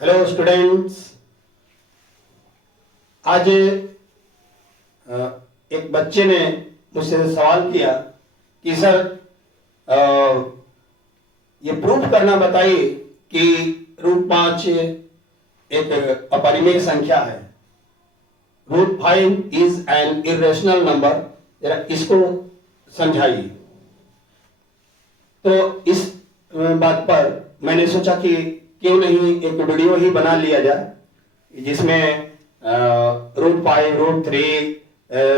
Hello students. आज एक बच्चे ने मुझसे सवाल किया कि सर ये प्रूफ करना बताइए कि √5 एक अपरिमेय संख्या है। √5 इज एन इरेशनल नंबर, जरा इसको समझाइए। तो इस बात पर मैंने सोचा कि क्यों नहीं एक वीडियो ही बना लिया जाए जिसमें √5, √3,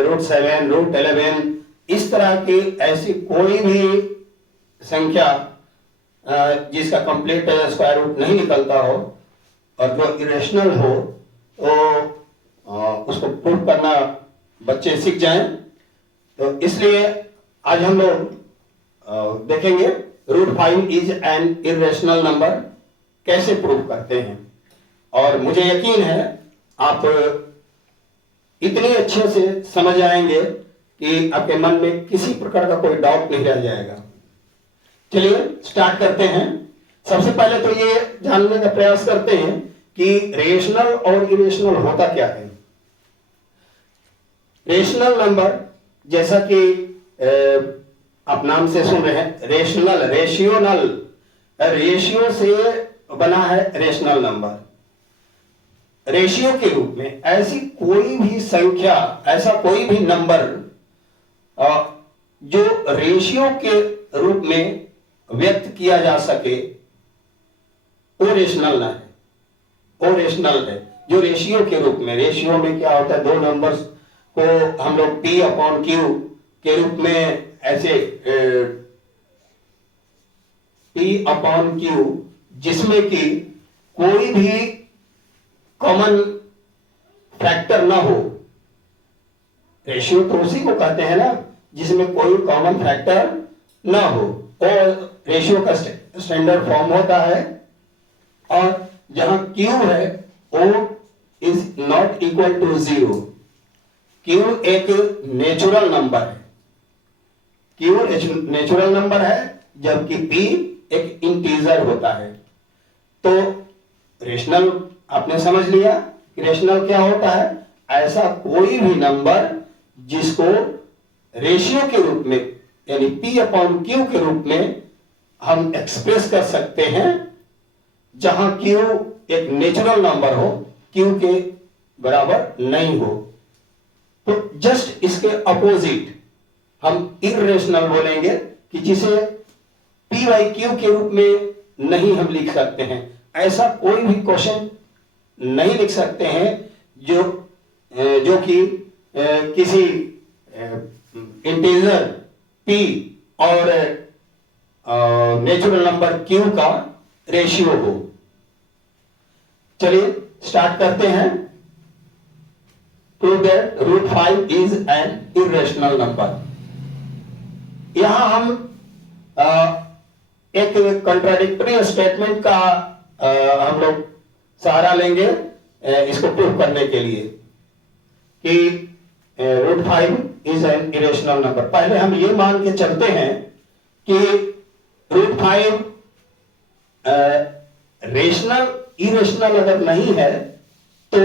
√7, √11 इस तरह की ऐसी कोई भी संख्या जिसका कंप्लीट स्क्वायर रूट नहीं निकलता हो और जो इरेशनल हो तो उसको प्रूव करना बच्चे सीख जाएं। तो इसलिए आज हम लोग देखेंगे √5 इज एन इरेशनल नंबर कैसे प्रूव करते हैं। और मुझे यकीन है आप इतनी अच्छे से समझ आएंगे कि आपके मन में किसी प्रकार का कोई डाउट नहीं रह जाएगा। चलिए स्टार्ट करते हैं। सबसे पहले तो ये जानने का प्रयास करते हैं कि रेशनल और इरेशनल होता क्या है। रेशनल नंबर जैसा कि आप नाम से सुन रहे हैं, रेशनल, रेशियोनल, रेशियो से बना है रेशनल नंबर। रेशियो के रूप में ऐसी कोई भी संख्या, ऐसा कोई भी नंबर जो रेशियो के रूप में व्यक्त किया जा सके वो रेशनल है, वो रेशनल है। जो रेशियो के रूप में, रेशियो में क्या होता है, दो नंबर्स को हम लोग P/Q के रूप में ऐसे P/Q जिसमें कि कोई भी कॉमन फैक्टर ना हो। रेशियो तो उसी को कहते हैं ना जिसमें कोई कॉमन फैक्टर ना हो, और रेशियो का स्टैंडर्ड फॉर्म होता है। और जहां Q है O is not equal to 0। Q एक नेचुरल नंबर है, Q नेचुरल नंबर है, जबकि P एक इंटीजर होता है। तो रेशनल आपने समझ लिया कि रेशनल क्या होता है, ऐसा कोई भी नंबर जिसको रेशियो के रूप में यानी P/Q के रूप में हम एक्सप्रेस कर सकते हैं, जहां Q एक नेचुरल नंबर हो, Q के बराबर नहीं हो। तो जस्ट इसके अपोजिट हम इरेशनल बोलेंगे कि जिसे P/Q के रूप में नहीं हम लिख सकते हैं। ऐसा कोई भी क्वेश्चन नहीं लिख सकते हैं जो कि किसी इंटीजर P और नेचुरल नंबर Q का रेशियो हो। चलिए स्टार्ट करते हैं। Prove that √5 is an irrational number. यहां हम एक कंट्राडिक्टरी स्टेटमेंट का हम लोग सहारा लेंगे इसको प्रूव करने के लिए कि √5 इज एन इरेशनल नंबर। पहले हम ये मान के चलते हैं कि √5 रेशनल इरेशनल अगर नहीं है तो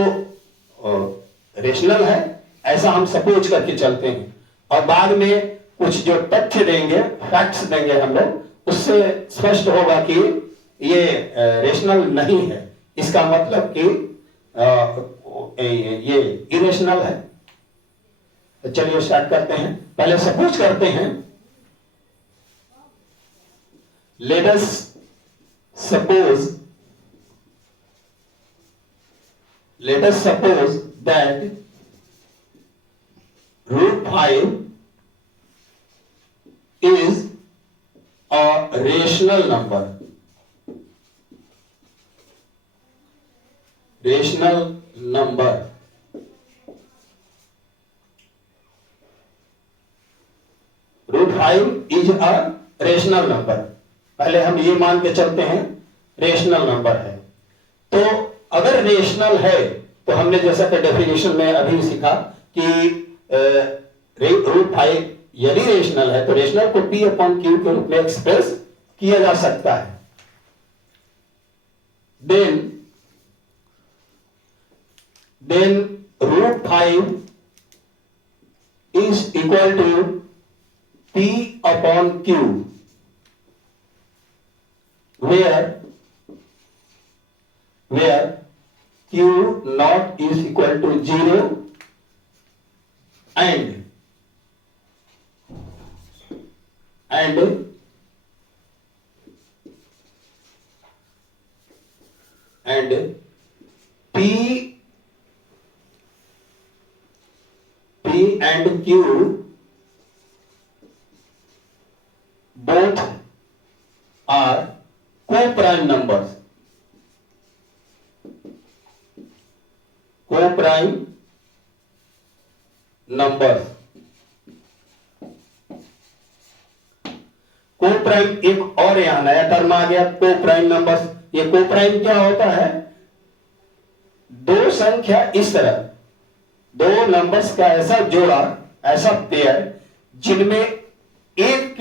रेशनल है, ऐसा हम सपोज करके चलते हैं। और बाद में कुछ जो तथ्य देंगे, फैक्ट्स देंगे हम लोग, उससे स्पष्ट होगा कि ये रेशनल नहीं है, इसका मतलब कि ये इरेशनल है। तो चलिए स्टार्ट करते हैं। पहले सपोज करते हैं, let us suppose that √5 is a rational number. Rational number. √5 is a rational number. पहले हम ये मान के चलते हैं रेशनल नंबर है। तो अगर रेशनल है तो हमने जैसा कि डेफिनेशन में अभी सीखा कि √5 यदि रेशनल है तो रेशनल को P/Q के रूप में एक्सप्रेस किया जा सकता है। Then then root 5 is equal to P upon Q, where Q naught is equal to 0 and P and Q both are co-prime numbers. Co-prime numbers. Co-prime एक और यहां नया टर्म आ गया, को-प्राइम नंबर्स। ये को-प्राइम क्या होता है? दो संख्या इस तरह, दो नंबर्स का ऐसा जोड़ा, ऐसा पेयर जिनमें एक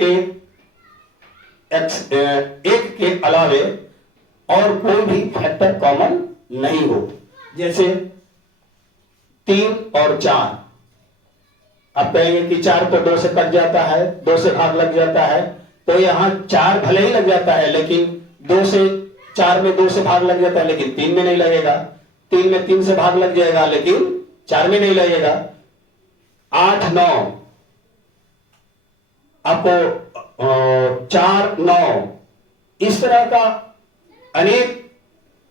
के अलावे और कोई भी फैक्टर कॉमन नहीं हो। जैसे 3 और 4। आप कहेंगे कि 4 तो 2 से कट जाता है, 2 से भाग लग जाता है, तो यहां 4 भले ही लग जाता है, लेकिन 2 से 4 में 2 से भाग लग जाता है, लेकिन 3 में नहीं लगेगा। 3 में 3 से भाग लग जाएगा, लेकिन 4 में नहीं लगेगा। 8 9 आपको 4 9 इस तरह का अनेक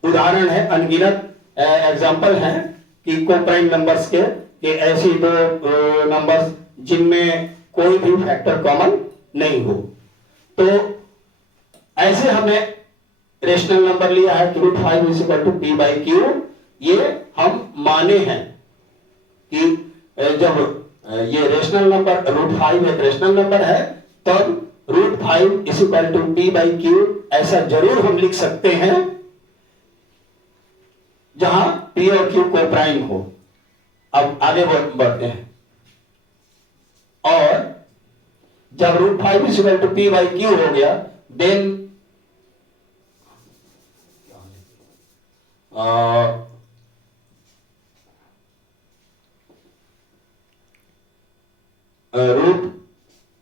उदाहरण है, अनगिनत एग्जाम्पल हैं कि को-प्राइम नंबर्स के ऐसी दो नंबर्स जिनमें कोई भी फैक्टर कॉमन नहीं हो। तो ऐसे हमने रेशनल नंबर लिया है कि root 5 is equal to p by q. ये हम माने हैं कि जब ये रेशनल नंबर रूट 5 एक रेशनल नंबर है, तब root 5 is equal to p by q ऐसा जरूर हम लिख सकते हैं जहां पी और क्यू को प्राइम हो। अब आगे बढ़ते हैं, और जब root 5 is equal to p by q हो गया, then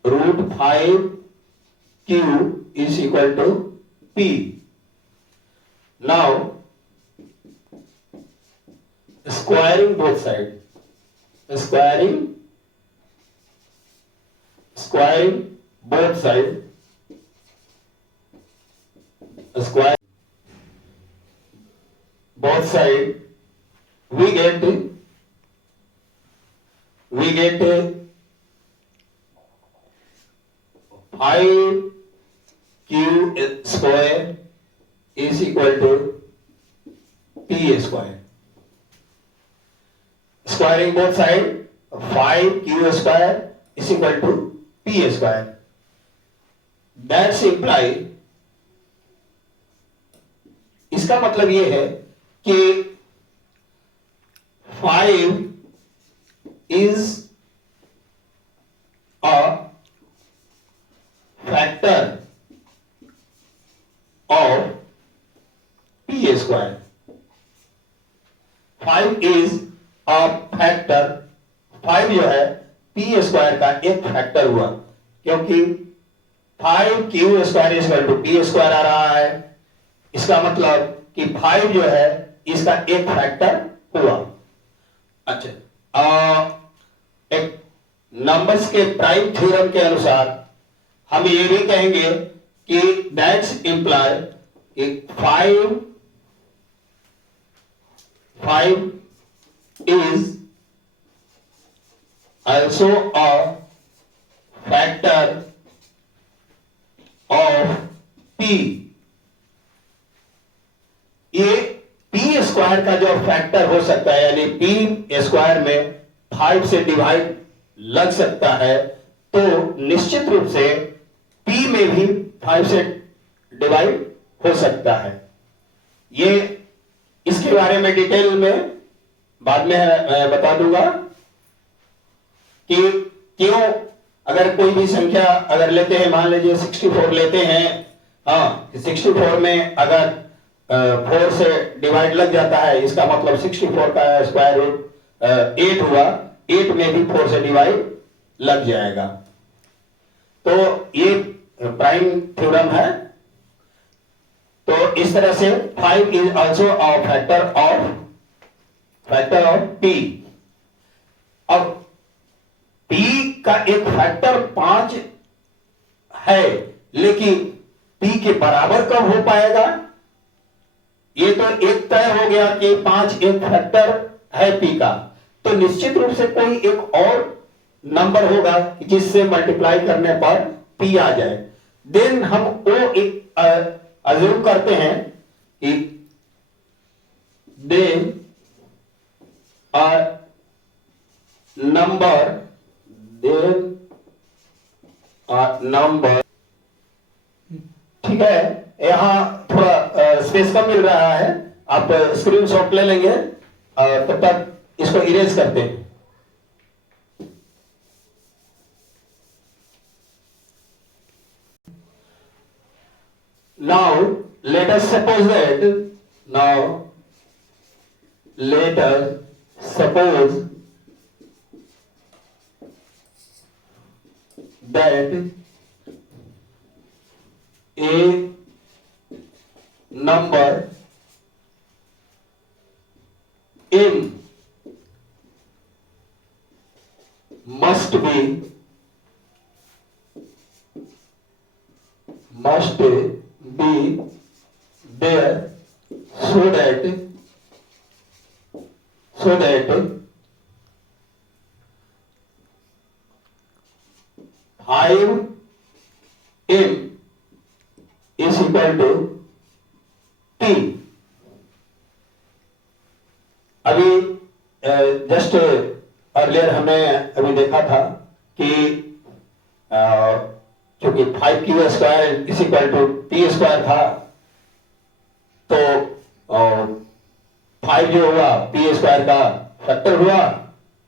root 5 q is equal to p. Now squaring both sides, squaring both sides, square both sides, we get 5q square is equal to p square. Squaring both sides, 5q square is equal to p square. That's imply, इसका मतलब ये है कि 5 is a factor of p square. 5 is factor 5 जो है P square का एक factor हुआ, क्योंकि 5q square is equal to P square आ रहा है। इसका मतलब कि 5 जो है इसका एक फैक्टर हुआ। अच्छा, एक नंबर्स के प्राइम थ्योरम के अनुसार हम ये भी कहेंगे कि दैट्स इंप्लाई कि 5 is also a factor of p। ये p स्क्वायर का जो फैक्टर हो सकता है, यानी p स्क्वायर में 5 से डिवाइड लग सकता है, तो निश्चित रूप से p में भी 5 से डिवाइड हो सकता है। ये इसके बारे में डिटेल में बाद में बता दूंगा कि क्यों, अगर कोई भी संख्या अगर लेते हैं, मान लीजिए 64 लेते हैं, हाँ 64 में अगर 4 से डिवाइड लग जाता है, इसका मतलब 64 का स्क्वायर रूट 8 हुआ, 8 में भी 4 से डिवाइड लग जाएगा। तो ये प्राइम थ्योरम है। तो इस तरह से 5 is also a factor of p। अब p का एक फैक्टर 5 है, लेकिन p के बराबर कब हो पाएगा? ये तो एक तय हो गया कि 5 एक फैक्टर है p का, तो निश्चित रूप से कोई एक और नंबर होगा जिससे मल्टीप्लाई करने पर p आ जाए। देन हम वो एक अज्यूम करते हैं कि देन अ नंबर, ठीक है। यहां थोड़ा स्पेस कम मिल रहा है, आप स्क्रीनशॉट ले लेंगे, तब तक इसको इरेज करते हैं। Now let us suppose that a number m must be there so that 5m is equal to t। अभी जस्ट अर्लियर हमने अभी देखा था कि क्योंकि 5q square is equal to t square था, तो 5 जो हुआ पी स्क्वायर का फैक्टर हुआ,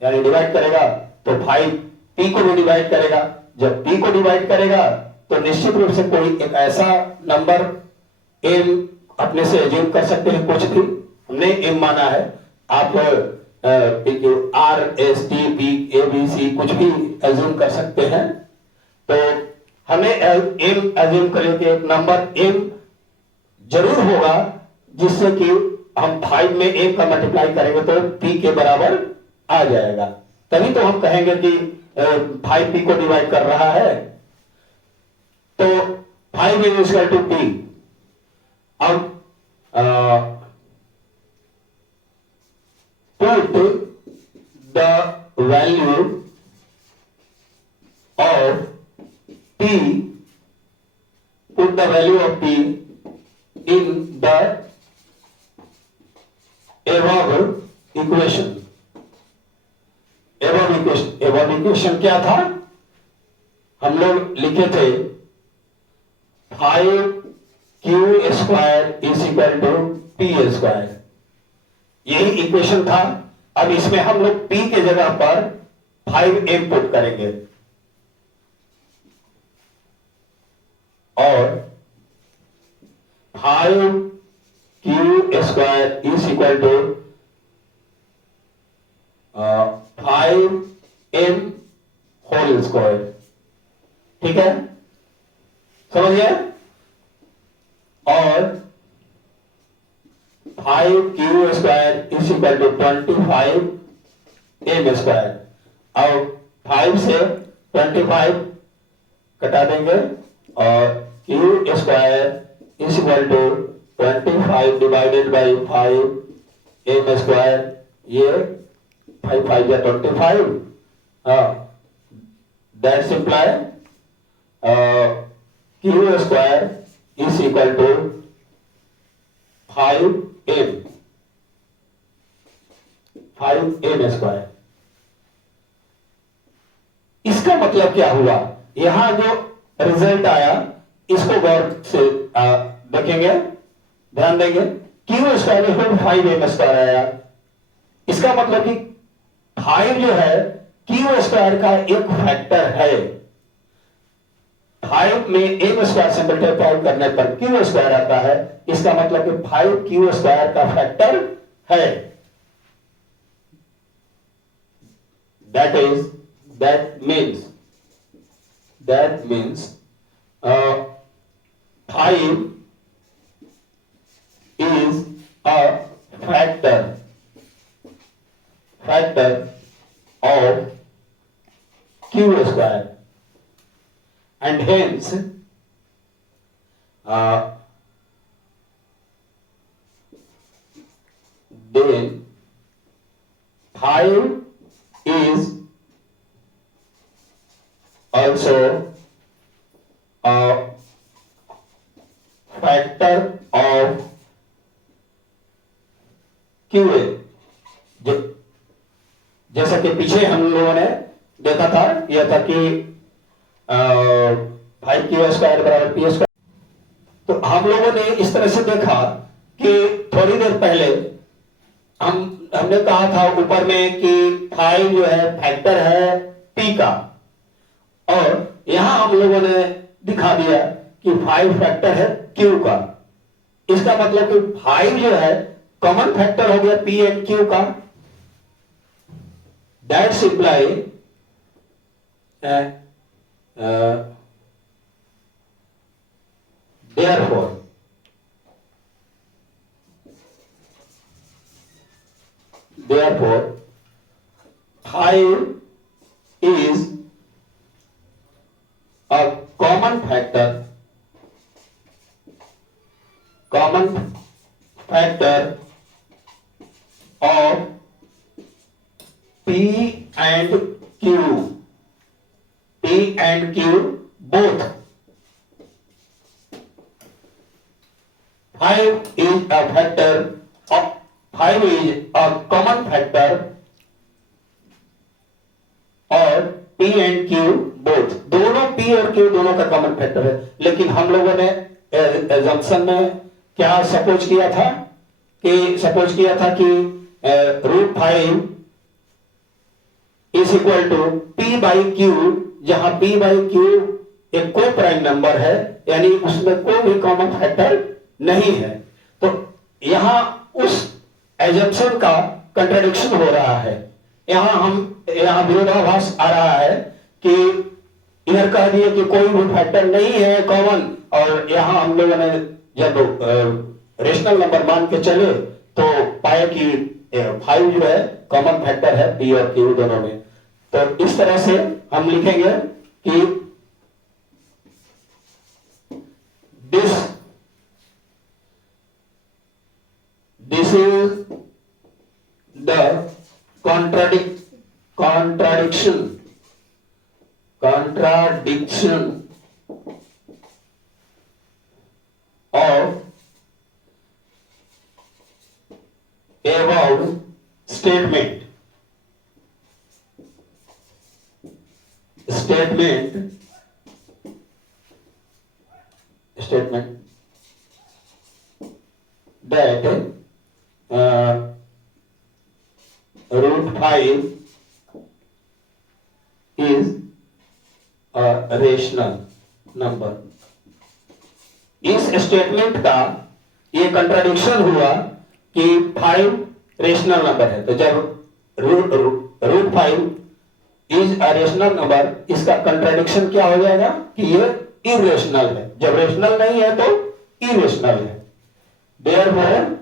यानी डिवाइड करेगा तो 5 पी को भी डिवाइड करेगा। जब पी को डिवाइड करेगा तो निश्चित रूप से कोई एक ऐसा नंबर m अपने से एज्यूम कर सकते हैं, कुछ भी हमने m माना है, आप r s t b a b c कुछ भी एज्यूम कर सकते हैं। तो हमें m एज्यूम करें कि एक नंबर m जरूर होगा जिससे कि हम 5 में m का मल्टीप्लाई करेंगे तो p के बराबर आ जाएगा, तभी तो हम कहेंगे कि 5p को डिवाइड कर रहा है। तो 5 इज इक्वल टू p। अब put the value of p in the above equation। above equation क्या था? हम लोग लिखे थे 5q square is equal to P square, यही इक्वेशन था। अब इसमें हम लोग p के जगह पर 5m पुट करेंगे और 5q square is equal to 5m whole square. ठीक है, समझ गए? और 5q square is equal to 25m square. अब 5 से 25 कटा देंगे और q square is equal to 25 divided by 5m square, ये 5 5 या 25, that's imply q square is equal to 5m square. इसका मतलब क्या हुआ? यहां जो रिजल्ट आया इसको गौर से देखेंगे, ध्यान देंगे। q square equal to 5m square आया, इसका मतलब कि 5 जो है q स्क्वायर का एक फैक्टर है। 5 में m स्क्वायर से मल्टीप्लाई करने पर q स्क्वायर आता है, इसका मतलब कि 5q स्क्वायर का फैक्टर है। that means 5 is a factor of q square, and hence then 5 is also a factor of QA। जैसा कि पीछे हम लोगों ने देखा था, यह था कि 5q स्क्वायर बराबर p स्क्वायर। तो हम लोगों ने इस तरह से देखा कि थोड़ी देर पहले हमने कहा था ऊपर में कि 5 जो है फैक्टर है p का, और यहां हम लोगों ने दिखा दिया कि 5 फैक्टर है q का। इसका मतलब कि 5 जो है कॉमन फैक्टर हो गया p एंड q का। That's imply therefore 5 is a common factor of P and Q both. 5 is a common factor और P एंड Q बोथ, दोनों P और Q दोनों का कॉमन फैक्टर है। लेकिन हम लोगों ने एजम्पशन में क्या सपोज किया था कि √5 is equal to P by Q, जहां P बाई Q एक को प्राइम नंबर है, यानी उसमें कोई भी कॉमन फैक्टर नहीं है। तो यहां उस एजम्पशन का कंट्राडिक्शन हो रहा है। यहां विरोधाभास आ रहा है कि इधर कह दिए कि कोई भी फैक्टर नहीं है कॉमन, और यहां हम लोगों ने जब रेशनल नंबर मान के चले तो पाया कि 5 जो है कॉमन फैक्टर है P और Q दोनों में। तो इस तरह से हम लिखेंगे कि this is the contradiction of above statement that √5 is a rational number। इस स्टेटमेंट का ये कंट्राडिक्शन हुआ कि 5 रेशनल नंबर है। तो जब √5 इज अ रेशनल नंबर, इसका कंट्राडिक्शन क्या हो जाएगा कि ये इरेशनल है। जब रेशनल नहीं है तो इरेशनल है। Therefore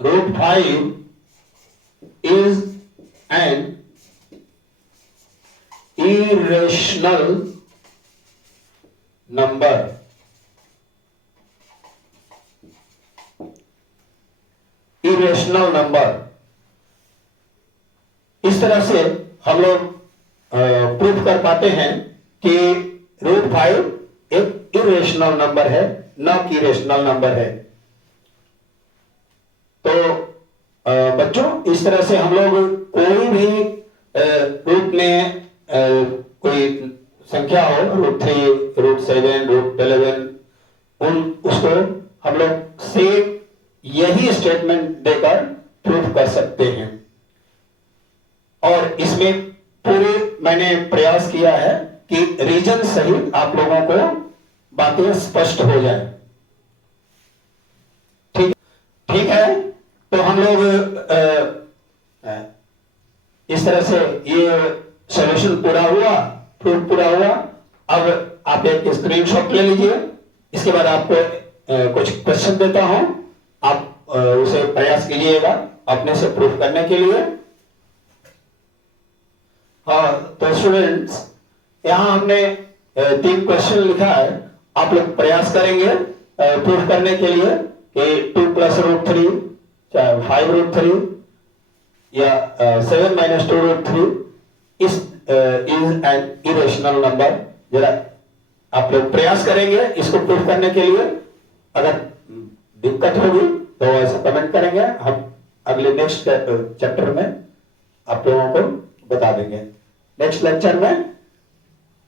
√5 is an irrational number। Irrational number, इस तरह से हम लोग प्रूफ कर पाते हैं कि √5 एक इरेशनल नंबर है, न कि रेशनल नंबर है। तो बच्चों, इस तरह से हम लोग कोई भी रूट में कोई संख्या हो, √3, √7, √11, उसको हम लोग से यही इसमें पूरे मैंने प्रयास किया है कि रीजन सहित आप लोगों को बातें स्पष्ट हो जाए। ठीक ठीक है, तो हम लोग इस तरह से ये सॉल्यूशन पूरा हुआ, प्रूफ पूरा हुआ। अब आप एक स्क्रीनशॉट ले लीजिए, इसके बाद आपको कुछ क्वेश्चन देता हूं, आप उसे प्रयास कीजिएगा अपने से प्रूफ करने के लिए। हाँ, तो स्टूडेंट्स यहां हमने 3 क्वेश्चन लिखा है, आप लोग प्रयास करेंगे प्रूफ करने के लिए कि 2 + √3 चाहे 5 √3 या 7 - 2 √3 इज एन इरेशनल नंबर। जरा आप लोग प्रयास करेंगे इसको प्रूफ करने के लिए। अगर दिक्कत होगी तो ऐसा कमेंट करेंगे, हम अगले नेक्स्ट चैप्टर में आप लोगों को बता देंगे। नेक्स्ट लेक्चर में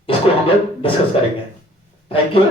इसको हम लोग डिस्कस करेंगे। Thank you.